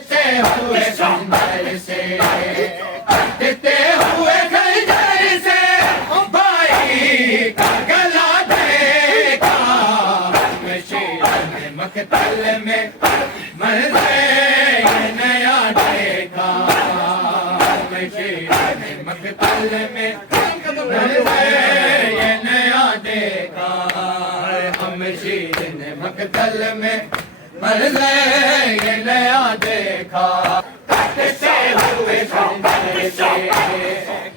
कटते हुए खंजर से, कटते हुए खंजर से भाई का गला देखा। हम शेर ने मकतल में मंजर ये नया देखा। हम शेर ने मकतल में मंजर ये नया देखा। हम शेर ने मकतल में मंजर ये नया देखा। कटते हुए खंजर से,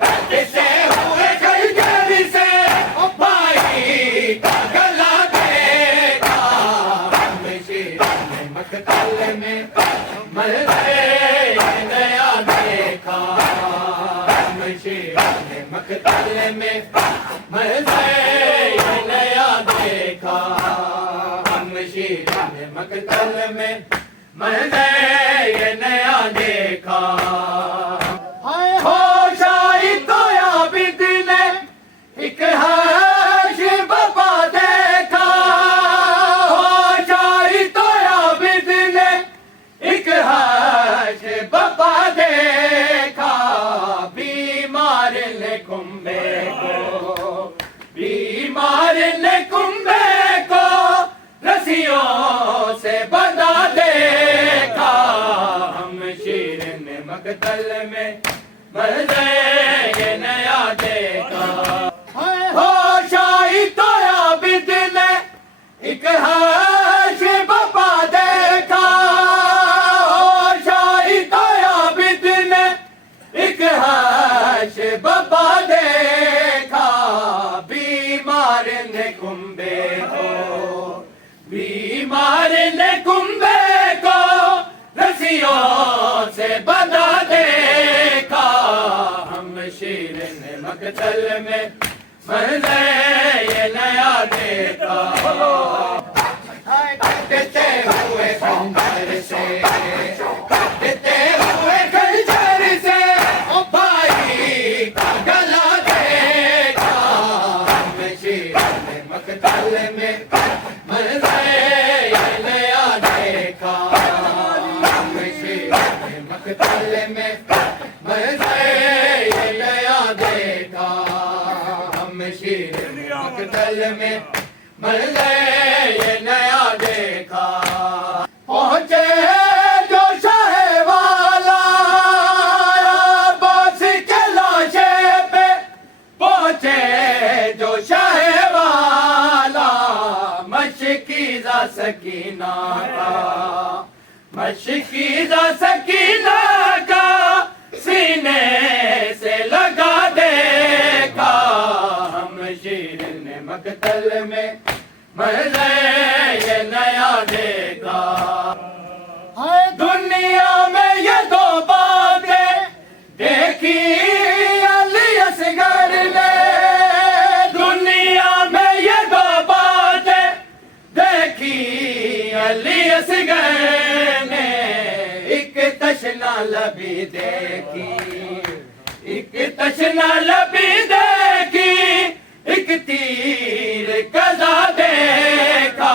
कटते हुए खंजर से भाई का गला देखा। हम शेर ने मकतल में मंजर ये नया देखा। हम शेर ने मकतल में मंजर ये नया देखा। हम शेर ने मकतल में मंजर ये नया देखा। होश आई तो आबिद ने एक हर्ष बाबा देखा। होश आई तो आबिद ने एक हर्ष बाबा देखा। बीमार ने कुंबे को, बीमार ने कुंबे को रस्सियों से बंधा देखा। हम शेर ने मकतल में मंजर ये नया देखा। होश आई तो आबिद ने एक हर्ष बाबा देखा। होश आई तो आबिद ने एक हर्ष बाबा देखा। बीमार ने कुंबे को, बीमार ने कुंबे को रस्सियों से बंधा देखा। हम शेर ने मकतल में मंजर ये नया देखा। कटते हुए खंजर से, कटते हुए खंजर से भाई का गला देखा। हम शेर ने मकतल में मंजर ये नया देखा। हम शेर ने मकतल में मंजर ये नया देखा। हम शेर ने मकतल में मंजर ये नया देखा। पहुंचे जो शाह वाला अब्बास के लाशे पे, पहुंचे जो शाह वाला मशकीज़ा सकीना का, मशकीज़ा सकीना का सीने से लगा देखा। हम शेर ने मकतल में मंजर ये नया देखा। दुनिया में ये दो बातें देखी अली असगर ने। दुनिया में ये दो बातें देखी अली असगर ने। एक तशना लबी देखी, एक तशना लबी देखी, एक तीर कज़ा देखा।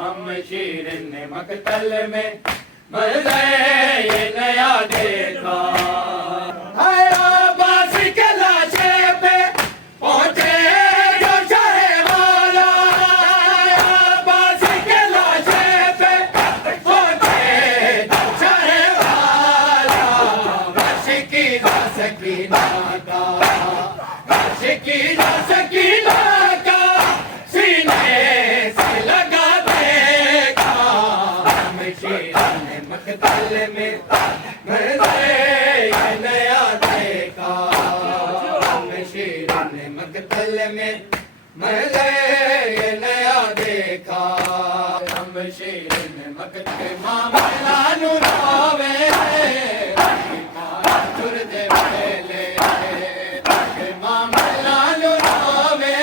हम शेर ने मकतल में मंजर ये नया देखा। अब्बास के लाशे पे पहुंचे जो शाह वाला। अब्बास के लाशे पे पहुंचे जो शाह वाला मशकीज़ा सकीना का, मशकीज़ा सकीना का सीने से लगा देखा। हम शेर ने मकतल में मंजर ये नया देखा। हम शेर ने मकतल में मंजर ये नया देखा। हम शेर ने मकतल मामला नुरावे तुर दे पहले मामला नुरावे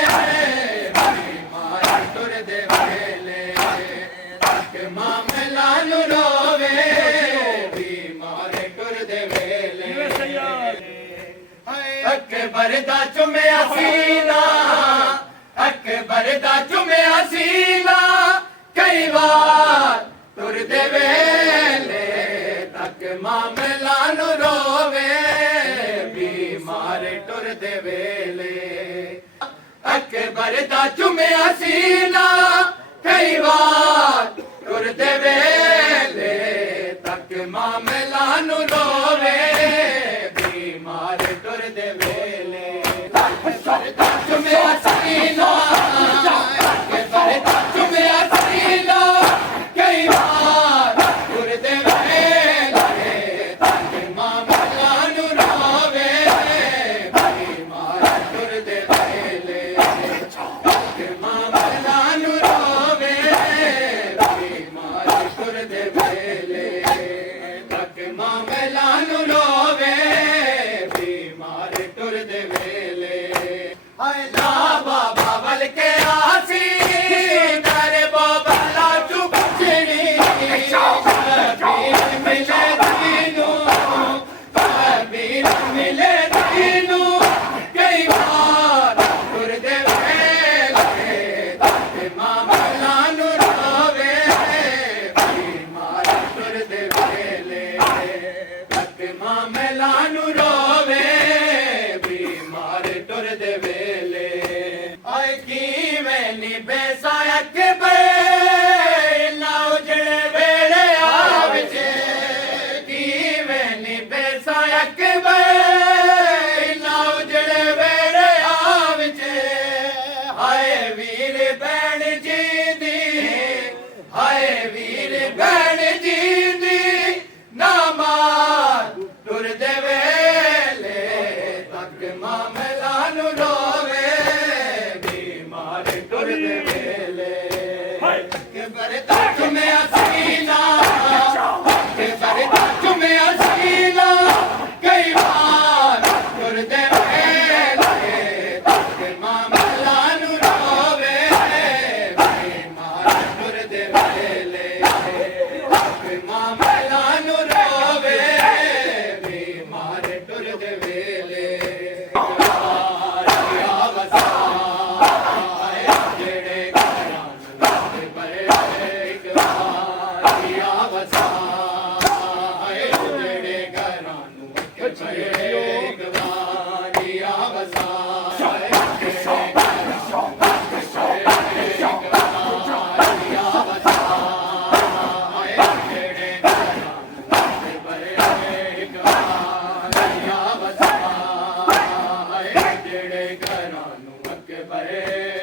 तुर दे पहले मामला नुरावे बीमार तुर दे वेले। अकबर दा चुमिया सीना, अकबर दा चुमिया सीना कई बार तुर दे वेले। ਮਾਮਲਾ ਨੂੰ ਰੋਵੇ ਬਿਮਾਰ ਟੁਰਦੇ ਵੇਲੇ ਅਕਬਰ ਦਾ ਚੁੰਮਿਆ ਸੀਨਾ ਕਈ ਵਾਰ ਟੁਰਦੇ ਵੇਲੇ ਤੱਕ ਮਾਮਲਾ ਨੂੰ ਰੋਵੇ ਬਿਮਾਰ ਟੁਰਦੇ ਵੇਲੇ ਅਕਬਰ ਦਾ ਚੁੰਮਿਆ ਸੀਨਾ ਅਕਬਰ ਦਾ ਚੁੰਮਿਆ ਸੀਨਾ ਕਈ ਵਾਰ ਟੁਰਦੇ ਵੇਲੇ ਤੱਕ ਮਾਮਲਾ ਨੂੰ ਰੋਵੇ ਬਿਮਾਰ ਟੁਰਦੇ ਵੇਲੇ ਤੱਕ ਮਾਮਲਾ ਨੂੰ ਰੋਵੇ ਬਿਮਾਰ ਟੁਰਦੇ ਵੇਲੇ ਤੱਕ ਮਾਮਲਾ ਨੂੰ ਰੋਵੇ ਬਿਮਾਰ ਟੁਰਦੇ ਵੇਲੇ ਹਾਏ ਲਾ ਬਾਬਾ ਵੱਲ ਕੇ ਆਸੀ ਤੇਰੇ ਬਾਬਾ ਲਾ ਚੁੱਪ ਚਿੜੀ ਕਬੀਰ ਮਿਲੇ ਤੀਨੂੰ ਕਬੀਰ ਮਿਲੇ ਤੀਨੂੰ ਕਈ ਵਾਰ ਟੁਰਦੇ ਵੇਲੇ ਤੱਕ ਮਾਮਲਾ ਨੂੰ ਰੋਵੇ ਬਿਮਾਰ ਟੁਰਦੇ ਵੇਲੇ ਤੱਕ ਮਾਮਲਾ ਨੂੰ ਰੋਵੇ ਬਿਮਾਰ ਟੁਰਦੇ ਵੇਲੇ ਆਏ ਕਿਵੇਂ ਨੀ ਬੇਸਾਇਆ ਕਿ ਬੇ ਨਾ ਉਜੜੇ ਵੇਲੇ ਆਵਜੇ ਕਿਵੇਂ ਨੀ ਬੇਸਾਇਆ ਕਿ ਬੇ ਨਾ ਉਜੜੇ ਵੇਲੇ ਆਵਜੇ ਹਾਏ ਵੀਰ ਭੈਣ ਜੀ ਦੀ ਹਾਏ ਵੀਰ ਭੈਣ ਜੀ ਦੀ ਨਾ ਮਾਰ ਟੁਰਦੇ ਵੇਲੇ ਤੱਕ ਮਾਮਲਾ ਨੂੰ ਰੋਵੇ ਬਿਮਾਰ ਟੁਰਦੇ ਵੇਲੇ ਅਕਬਰ ਦਾ ਚੁੰਮਿਆ ਸੀਨਾ ਅਕਬਰ ਦਾ ਚੁੰਮਿਆ ਸੀਨਾ ਕਈ ਵਾਰ ਟੁਰਦੇ ਵੇਲੇ ਤੱਕ ਮਾਮਲਾ ਨੂੰ ਰੋਵੇ ਬਿਮਾਰ ਟੁਰਦੇ ਵੇਲੇ ਤੱਕ ਮਾਮਲਾ ਨੂੰ ਰੋਵੇ ਬਿਮਾਰ ਟੁਰਦੇ ਵੇਲੇ ਜਿਹੜੇ ਘਰਾਂ ਨੂੰ ਬਰੇ ਇੱਕ ਵਾਰੀ ਆਵਸਾਏ ਜਿਹੜੇ ਘਰਾਂ ਨੂੰ ਬਰੇ ਇੱਕ ਵਾਰੀ ਆਵਸਾਏ ਜਿਹੜੇ ਘਰਾਂ ਨੂੰ ਇੱਕ ਵਾਰੀ ਆਵਸਾਏ ਜਿਹੜੇ ਘਰਾਂ ਨੂੰ ਬਰੇ ਇੱਕ ਵਾਰੀ ਆਵਸਾਏ ਜਿਹੜੇ ਘਰਾਂ ਨੂੰ ਅਕਬਰ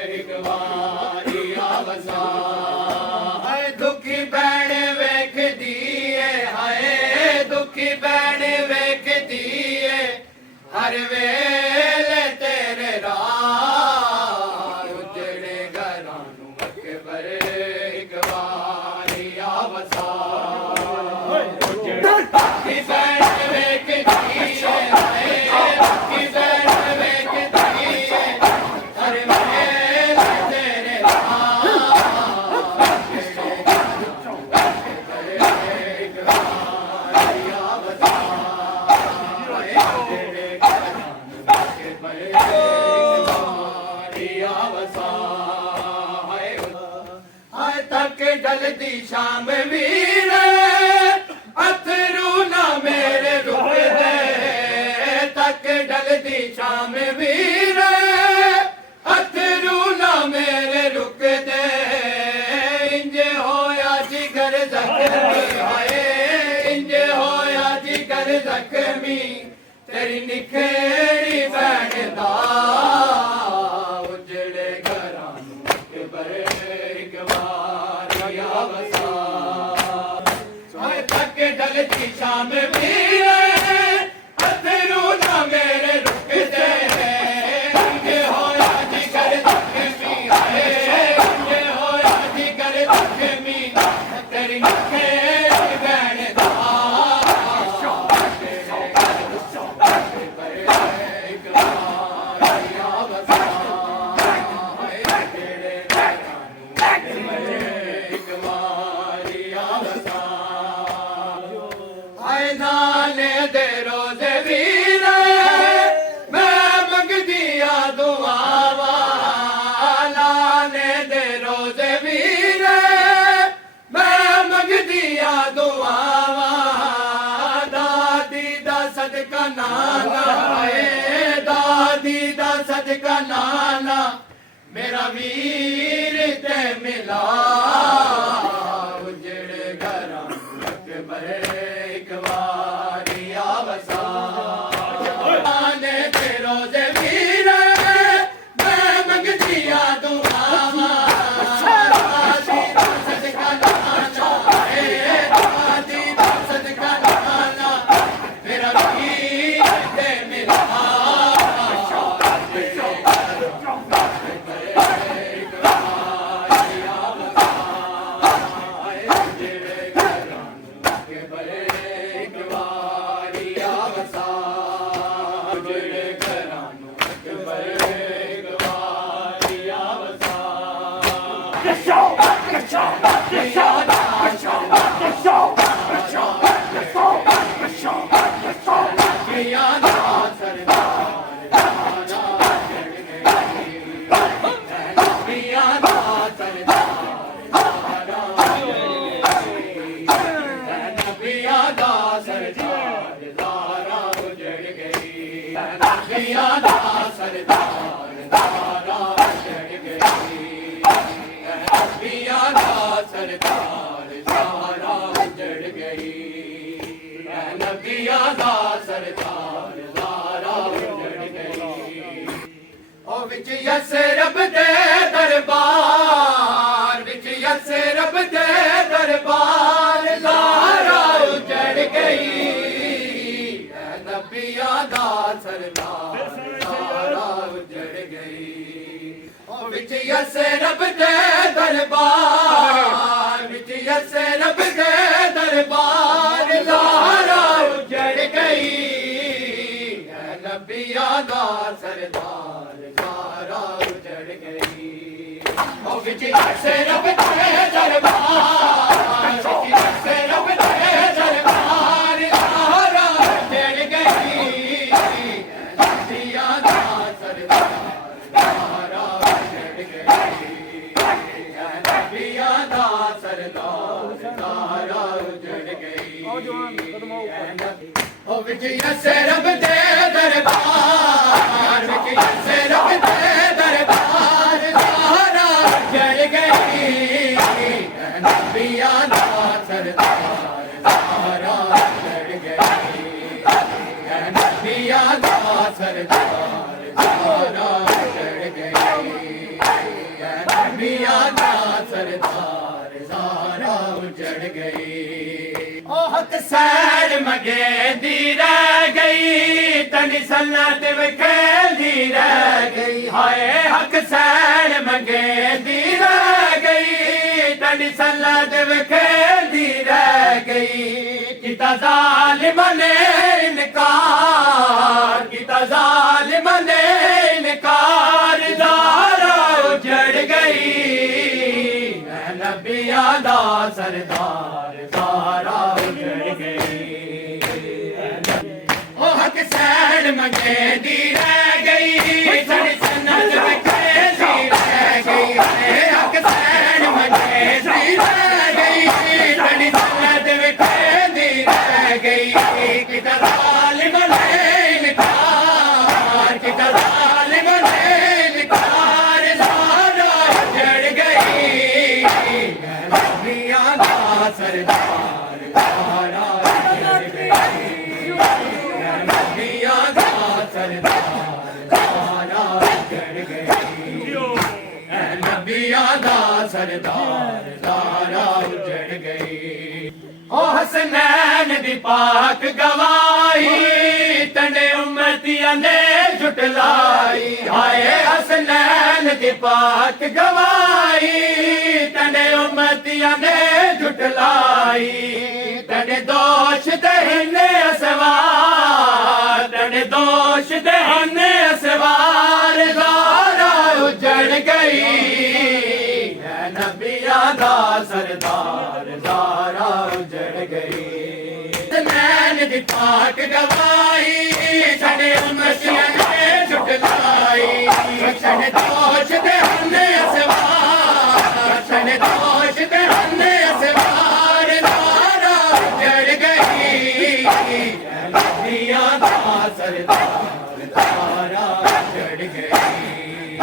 ਇੱਕ ਵਾਰੀ ਆਵਸਾਏ ਦੁਖੀ ਭੈਣ ਵੇਖਦੀ ਏ ਹਾਏ ਦੁਖੀ ਭੈਣ ਵੇਖਦੀ ਏ ਹਰ ਵੇਲੇ ਤੇਰੇ ਰਾਹ ਉਜੜੇ ਘਰਾਂ ਨੂੰ ਅਕਬਰ ਇੱਕ ਵਾਰੀ ਆਵਸਾਏ ਦੁਖੀ ਭੈਣ ਵੇਖਦੀ ਏ ਹਾਏ ਦੁਖੀ ਭੈਣ ਵੇਖਦੀ ਏ ਹਰ ਵੇਲੇ ਤੇਰੇ ਰਾਹ ਇੱਕ ਵਾਰੀ ਆਵਸਾਏ ਜਿਹੜੇ ਘਰਾਂ ਨੂੰ ਅਕਬਰ ਇੱਕ ਵਾਰੀ ਆਵਸਾਏ ਹਾਏ ਤੱਕ ਢਲਦੀ ਸ਼ਾਮ ਵੀਰ ਅਥਰੂ ਨਾ ਮੇਰੇ ਰੁਕਦੇ ਤੱਕ ਢਲਦੀ ਸ਼ਾਮ ਵੀਰ ਅਥਰੂ ਨਾ ਮੇਰੇ ਰੁਕਦੇ ਇੰਜ ਹੋਇਆ ਜਿਗਰ ਜ਼ਖਮੀ ਹਾਏ ਇੰਜ ਹੋਇਆ ਜਿਗਰ ਜ਼ਖਮੀ ਤੇਰੀ ਨਿਖੇੜੀ ਭੈਣ ਦਾ ਉਜੜੇ ਘਰਾਂ ਨੂੰ ਅਕਬਰ ਇੱਕ ਵਾਰੀ ਆਵਸਾਏ ਤੱਕ ਢਲਦੀ ਸ਼ਾਮ ਵੀਰ ਅਥਰੂ ਨਾ ਮੇਰੇ ਰੁਕਦੇ ਇੰਜ ਹੋਇਆ ਜਿਗਰ ਜ਼ਖਮੀ ਹਾਏ ਇੰਜ ਹੋਇਆ ਜਿਗਰ ਜ਼ਖਮੀ ਤੇਰੀ ਨਿਖੇੜੀ ਭੈਣ ਦਾ ਇੱਕ ਵਾਰੀ ਆਵਸਾਏ ਜਿਹੜੇ ਘਰਾਂ ਨੂੰ ਇੱਕ ਵਾਰੀ ਆਵਸਾਏ ਹਾਏ ਨਾਲੇ ਦੇ ਰੋਜ਼ੇ ਵੀਰ ਮੈਂ ਮੰਗਦੀ ਆ ਦੁਆਵਾਂ ਨਾਲੇ ਦੇ ਰੋਜ਼ੇ ਵੀਰ ਮੈਂ ਮੰਗਦੀ ਆ ਦੁਆਵਾਂ सदका नाना है दादी दा सदका नाना मेरा वीर ते मिला उजड़ घरां अकबर एक वारी आवसा आने ते रोजे वीर मैं मंगतिया दुआवा दादी दा सदका नाना है दादी दा सदका नाना मेरा वीर ते मिला रब दे दरबार विच यसे रब दे दरबार ज़ारा उजड़ गई नबियां दा सरदार ज़ारा उजड़ गई ओ विच यसे रब दे दरबार विच यसे रब दे दरबार ज़ारा उजड़ गई नबियां दा सरदार उजड़ गई ओ विच से रब दे दरबार से रब दे दरबार ज़ारा उजड़ गई नबियां दा सरदार ज़ारा उजड़ गई नबियां दा सरदार ज़ारा उजड़ गई ओ विच से रब दे दरबार विच से रब दे दरबार ज़ारा उजड़ गई नबियां दा सरदार ज़ारा उजड़ गई नबियां दा सरदार ज़ारा उजड़ गई नबियां दा सरदार ज़ारा उजड़ गई ओ हक सैर मगे दी रह गई तनी सन्नत विखेंदी रह गई हाय हक सैर मगे दी रह गई तनी सन्नत विखेंदी रह गई किता ज़ालिम ने इनकार किता ज़ालिम ने इनकार ज़ारा उजड़ गई नबियां दा सरदार ज़ारा उजड़ गई ओ हक सैर मंगे दी रह गई तनी सन्नत विखेंदी रह गई हक सैर मंगे दी रह गई तनी सन्नत विखेंदी रह गई किता ज़ालिम ने इनकार किता ज़ालिम ने इनकार ज़ारा उजड़ गई नबियां दा सरदार ज़ारा उजड़ गई नबियां दा सरदार ज़ारा उजड़ गई नबियां दा सरदार ज़ारा उजड़ गई ओ हसनैन दी पाक गवाही तने उम्मतियां ने जुटलाई हाय हसनैन दी पाक गवाही तने उम्मतियां ने जुटलाई तने दोष दहने असवार तने दोष दहने असवार ज़ारा उजड़ गई नबियां दा सरदार ज़ारा उजड़ गई नैन दी पाक गवाही तने उम्मतियां ने जुटलाई तने दोष दहने असवार तने दोष दहने असवार ज़ारा उजड़ गई नबियां सरदार धारा उजड़ गई,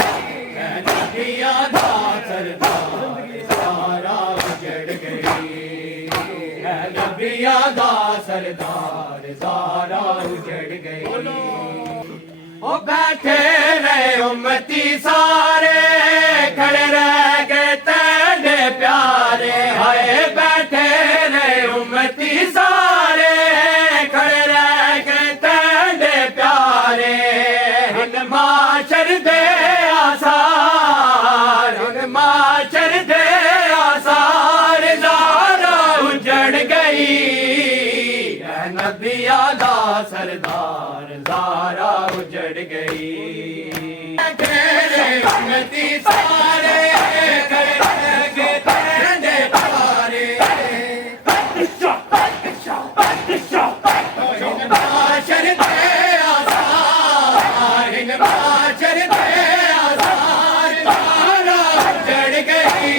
नदिया दा सरदार धारा उजड़ गई, नदिया दा सरदार धारा उजड़ गई। ओ बैठे रहे उम्मती सारे, खड़े रह गए तेरे प्यारे, हाय बैठे रहे उम्मती सारे, खड़े रह गए तेरे प्यारे, इन माशर दे आसार, इन माशर दे आसार ज़ारा उजड़ गई, नबिया दा सरदार ज़ारा उजड़ गई। उम्मती सारे खड़े के तेरे प्यारे, माशर दे आसार, इन माशर दे आसार ज़ारा उजड़ गई,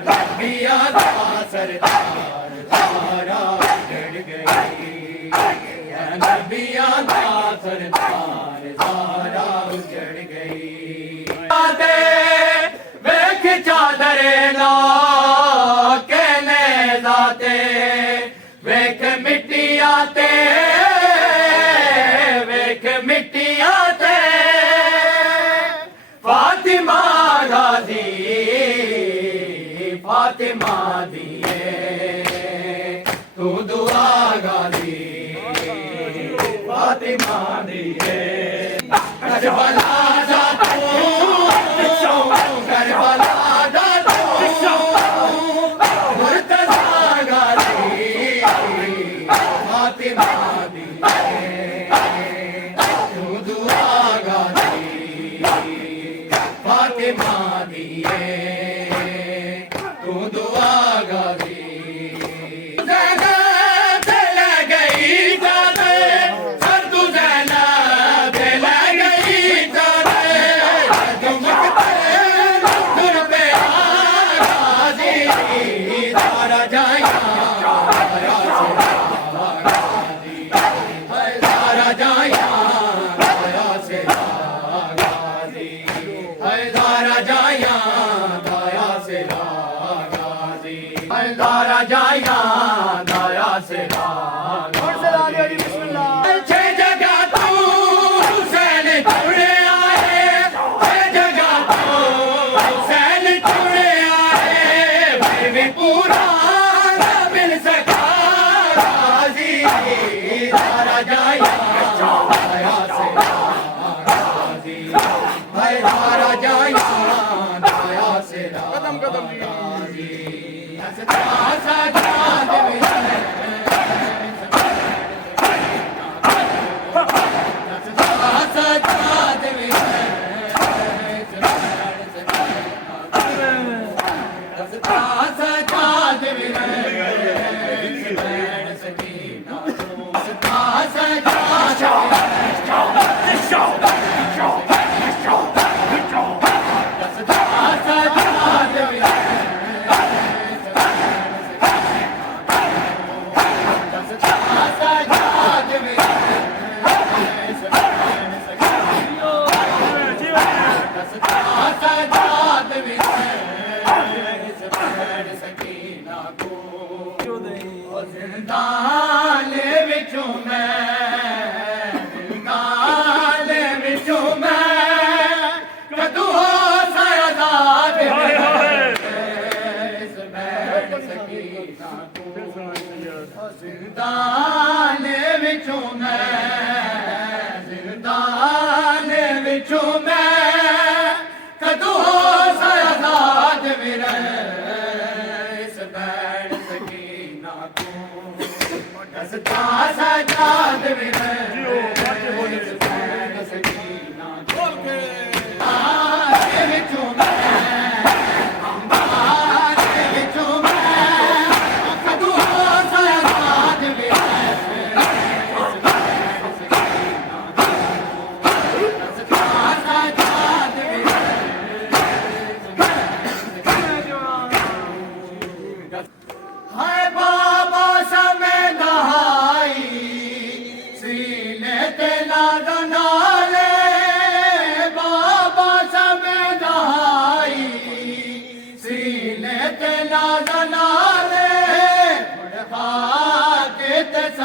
नबिया दा सरदार ज़ारा उजड़ गई, नबिया दा सरदार ज़ारा उजड़ गई। वेख चादर ला के नेज़ाते, वेख मिट्टिया ते, वेख मिट्टिया ते, फातिमा गाजी फातिमा दिए तू दुआ गाजी फातिमा दिए, करबला जा तू, करबला जा तू, मुर्तज़ा गाजी फातिमा दिए, तू दुआ गाजी फातिमा दिए, तू दुआ गाजी। दारा जाया दाया से छह जगह तू हुसैन चुने आए, छह जगह तू हुसैन चुने आए, फिर भी पूरा न मिल सका गाजी, दारा जाया दाया से गाजी, दारा जाया दाया से कदम कदम जिंदान विचों मैं, जिंदान विचों मैं, कदू हो सरदार इस बैठ सकीना को, जिंदान विचों मैं, जिंदान विचों मैं, कदू हो सरदार मेरा इस बैठ सकीना को, सदा सजाद मेरे इस बैठ सकीना को, आए विचों मैं, आए विचों मैं, कदू हो सरदार मेरा इस बैठ सकीना को, सदा सजाद मेरे इस बैठ सकीना को। हाय बाबा समय नहाई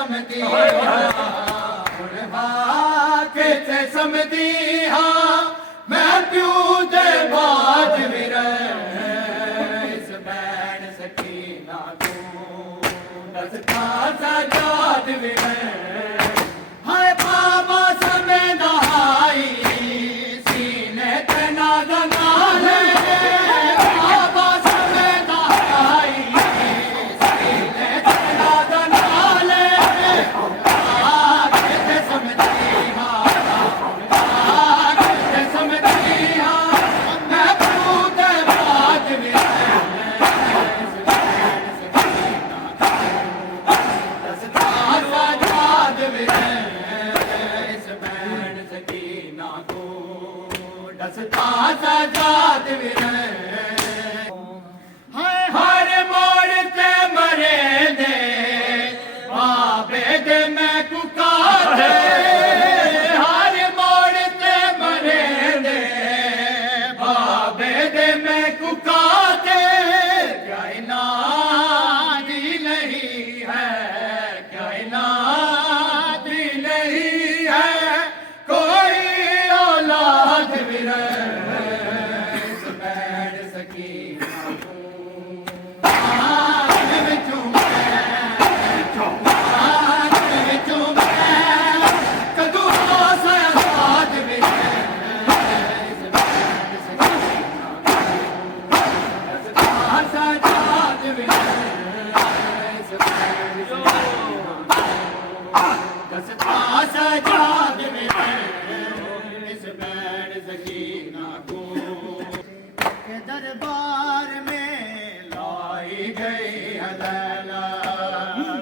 समझी किथे समझी हाँ मैं प्यू दे बाज विर इस बैन सकीना तू दसता सजाद विर हाय बाबा समय नहाई सीने तना गंगाले बाबा समय नहाई सीने तना गंगाले किथे समझी हाँ किथे समझी हाँ मैं पूत बाज विर दसता सजाद विर दसता सजाद विर हर मोड़ ते मरे दे बाबे दे मैं कुकार हर मोड़ ते मरे दे बाबे दे मैं कुकार क्या इनादी नहीं है क्या इनादी नहीं है कोई औलाद विर इस बैठ सकी कदू सजाद विर सजाद विर दसता सजाद विर इस बैठ सकीना को के दरबार में लाई गई अदला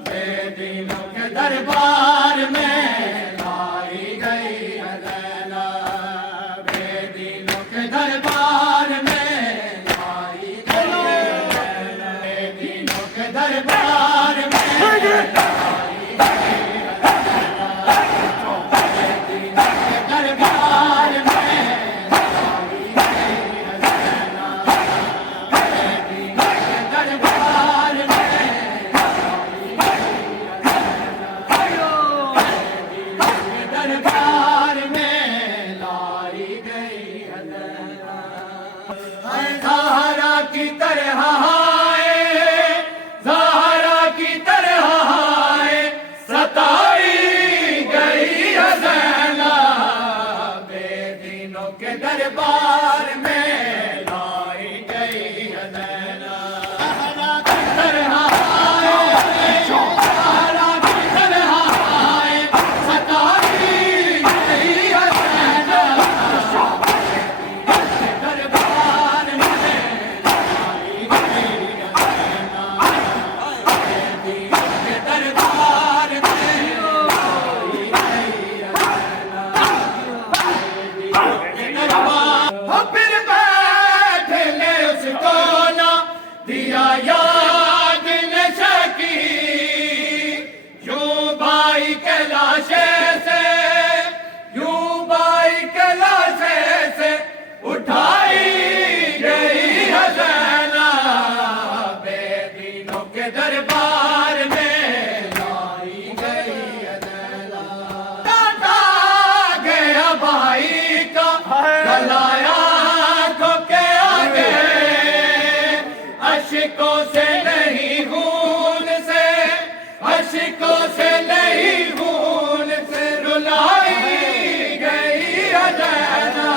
बेदीनों के दरबार में लाई गई अदला बेदीनों के दरबार में लाई गई अदला बेदीनों के दरबार में लाई गई अदला बेदीनों के दरबार में दरबार में लाई गई ज़हरा की तरह ज़हरा की तरह सताई गई ज़ैना बेदीनों के दरबार में लाई गई ज़ैना ज़हरा की तरह ज़हरा की तरह सताई गई ज़ैना दरबार में लाई गई ज़ैना बेदीनों के दरबार में लाई गई ज़ैना फिर बैठे ले उसको ना दिया याद नशा की यूं बाई के लाशे से यूं बाई के लाशे से उठाई गई हज़ैना बेदीनों के दरबार में लाई गई हज़ैना काटा गया भाई का गलाया को के आगे अशिकों से नहीं खून से अशिकों से नहीं खून से रुलाई गई हज़ैना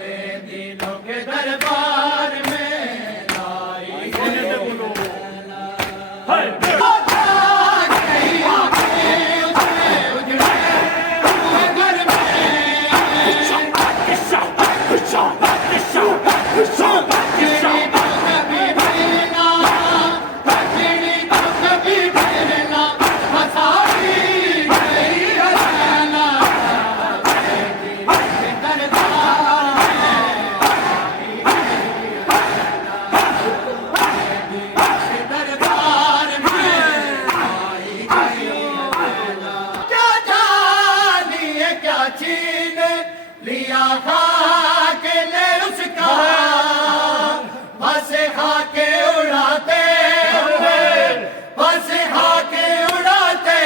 बेदीनों के दरबार में लाई गई लिया खा के ले उसका बस खा के उड़ाते हुए बस खा के उड़ाते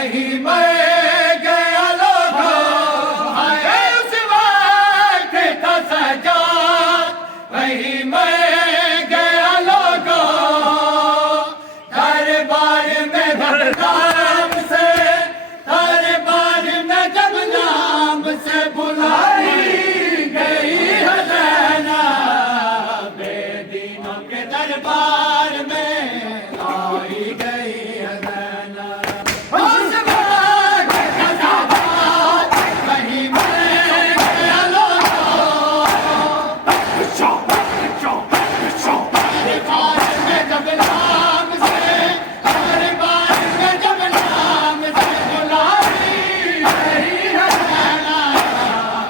वहीं मर गया लोगो, हाय उस वक्त था सजाद, वहीं मर गया लोगो। दरबार में नाम से, दरबार में जब नाम से बुलाई गई है ज़ैनब, बेदीनों के दरबार में आई गई है ज़ैनब। उस वक्त था सजाद, वहीं मर गया लोगो। दरबार में जब नाम से, दरबार में जब नाम से बुलाई गई है ज़ैनब,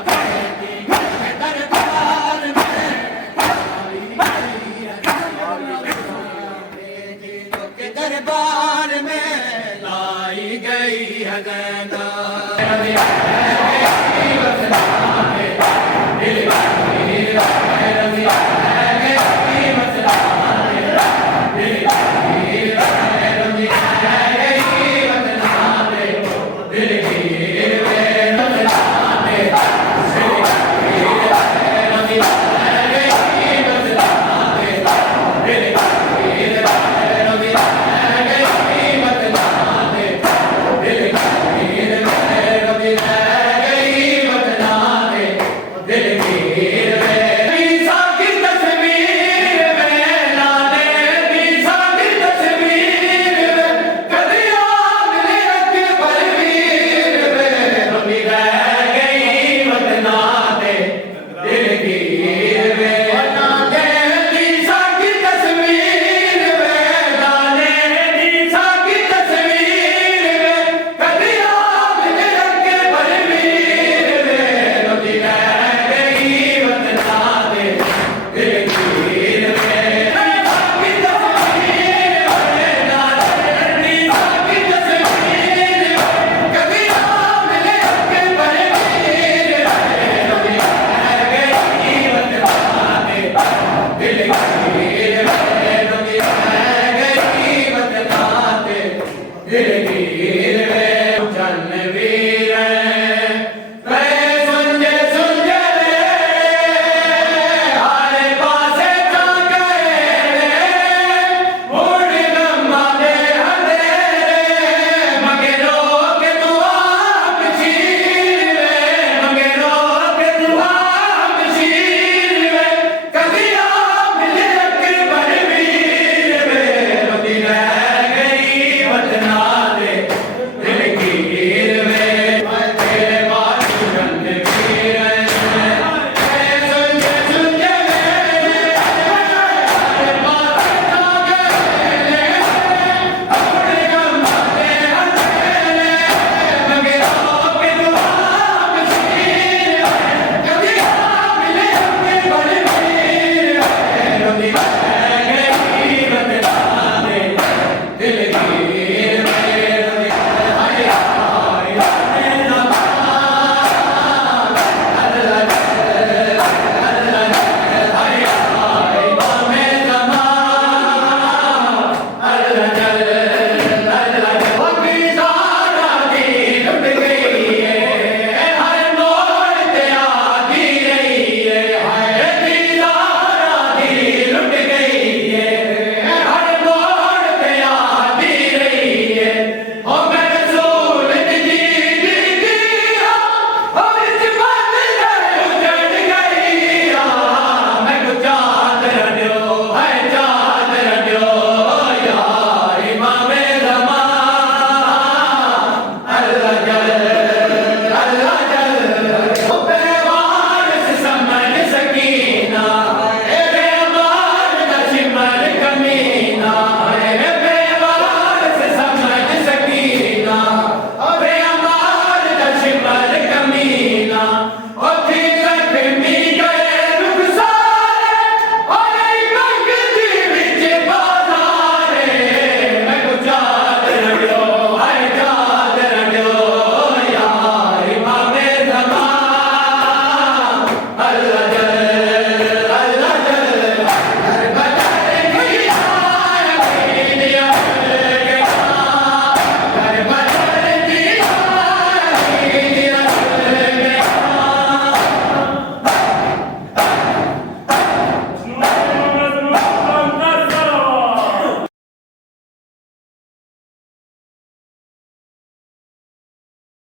बेदीनों के दरबार में आई गई है ज़ैनब, बेदीनों के दरबार में लाई गई है ज़ैनब।